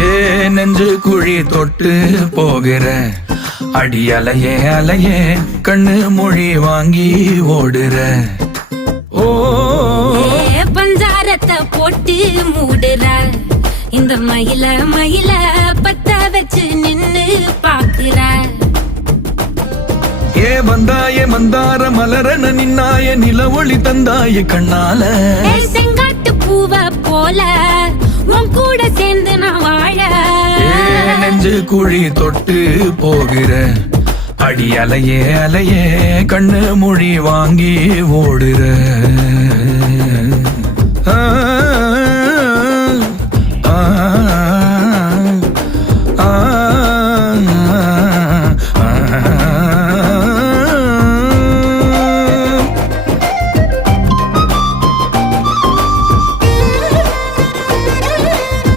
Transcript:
ஏ நெஞ்சு குழி தொட்டு போகிற அடி அலையே அலையே கண்ணு மொழி வாங்கி ஓடுற. ஓ பஞ்சாரத்தை போட்டு மூடுற இந்த மயில மயில பத்த வச்சு நின்னு பாக்குற. ஏ வந்தாய மந்தார மலரன நின்னாய நில ஒளி தந்தாய கண்ணால. செங்காட்டு பூவ போல உன் கூட சேர்ந்து நான் வாழ. நெஞ்சு குழி தொட்டு போகிற அடி அலையே அலையே கண்ணு மொழி வாங்கி ஓடுற.